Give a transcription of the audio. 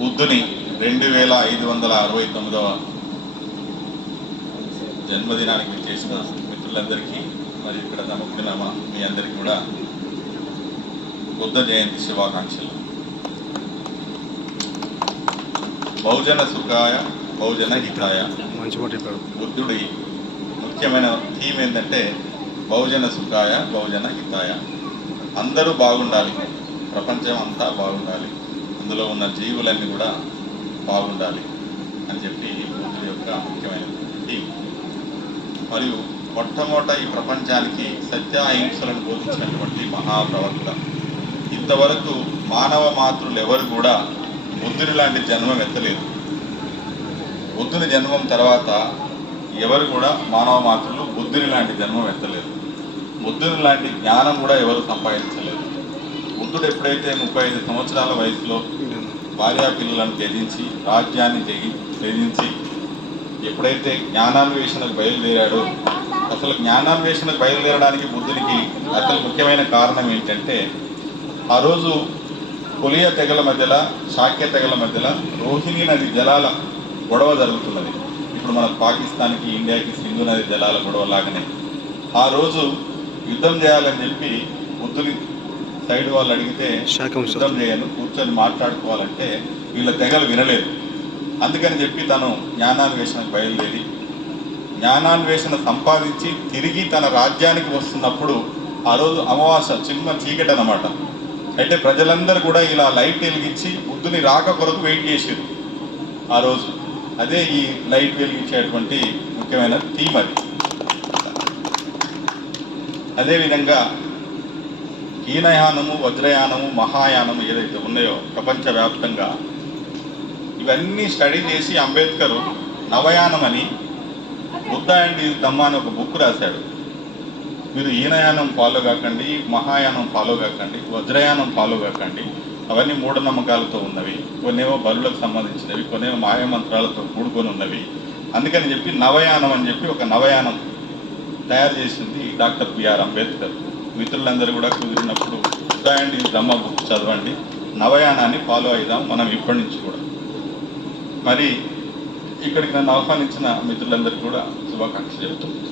బుద్ధుని రెండు వేల ఐదు వందల అరవై తొమ్మిదవ జన్మదినానికి చేసిన మిత్రులందరికీ మరి ఇక్కడ నమ్ముకున్న మా- మీ అందరికీ కూడా బుద్ధ జయంతి శుభాకాంక్షలు. బహుజన సుఖాయ బహుజన హితాయ. బుద్ధుడి ముఖ్యమైన థీమ్ ఏంటంటే బహుజన సుఖాయ బహుజన హితాయ. అందరూ బాగుండాలి. ప్రపంచం అంతా బాగుండాలి. అందులో ఉన్న జీవులన్నీ కూడా బాగుండాలి అని చెప్పి బుద్ధుడి యొక్క ముఖ్యమైన థీమ్. మరియు మొట్టమొదట ఈ ప్రపంచానికి సత్య అహింసలను బోధించినటువంటి మహాప్రవక్త. ఇంతవరకు మానవ మాతృలు ఎవరు కూడా బుద్ధుని లాంటి జన్మం ఎత్తలేదు. బుద్ధుని జన్మం తర్వాత ఎవరు కూడా మానవ మాతృలు బుద్ధుని లాంటి జన్మం ఎత్తలేదు. బుద్ధుని లాంటి జ్ఞానం కూడా ఎవరు సంపాదించలేదు. బుద్ధుడు ఎప్పుడైతే ముప్పై ఐదు సంవత్సరాల వయసులో భార్యా పిల్లలను త్యజించి రాజ్యాన్ని త్యజించి ఎప్పుడైతే జ్ఞానాన్వేషణకు బయలుదేరాడో అసలు జ్ఞానాన్వేషణకు బయలుదేరడానికి బుద్ధునికి అసలు ముఖ్యమైన కారణం ఏంటంటే ఆ రోజు కొలియ తెగల మధ్యలో శాక్య తెగల మధ్యలో రోహిణి నది జలాల గొడవ జరుగుతున్నది. ఇప్పుడు మన పాకిస్తాన్కి ఇండియాకి సింధు నది జలాల గొడవ లాగానే. ఆ రోజు యుద్ధం చేయాలని చెప్పి బుద్ధుని సైడ్ వాళ్ళు అడిగితే యుద్ధం చేయను కూర్చొని మాట్లాడుకోవాలంటే వీళ్ళ తెగలు వినలేదు. అందుకని చెప్పి తను జ్ఞానాన్వేషణకు బయలుదేరి జ్ఞానాన్వేషణ సంపాదించి తిరిగి తన రాజ్యానికి వస్తున్నప్పుడు ఆ రోజు అమావాస చిన్న చీకటి అన్నమాట. అయితే ప్రజలందరూ కూడా ఇలా లైట్ వెలిగించి బుద్ధుని రాక కొరకు వెయిట్ చేసారు ఆ రోజు. అదే ఈ లైట్ వెలిగించేటువంటి ముఖ్యమైన థీమ్ అది. అదేవిధంగా హీనయానము వజ్రయానము మహాయానము ఏదైతే ఉన్నాయో ప్రపంచవ్యాప్తంగా ఇవన్నీ స్టడీ చేసి అంబేద్కర్ నవయానం అని బుద్ధ అండ్ దమ్మ అని ఒక బుక్ రాశాడు. మీరు ఈనయానం ఫాలో కాకండి మహాయానం ఫాలో కాకండి వజ్రయానం ఫాలో కాకండి. అవన్నీ మూఢనమ్మకాలతో ఉన్నవి. కొన్నేమో బలులకు సంబంధించినవి కొన్నేమో మాయమంత్రాలతో కూడుకొని ఉన్నవి. అందుకని చెప్పి నవయానం అని చెప్పి ఒక నవయానం తయారు చేసింది డాక్టర్ బిఆర్ అంబేద్కర్. మిత్రులందరూ కూడా కుదిరినప్పుడు బుద్ధ అండ్ ఈజ్ బుక్ చదవండి. నవయానాన్ని ఫాలో అయిదాం మనం ఇప్పటి నుంచి కూడా. మరి ఇక్కడికి నన్ను ఆహ్వానించిన మిత్రులందరికీ కూడా శుభాకాంక్షలు చెబుతుంది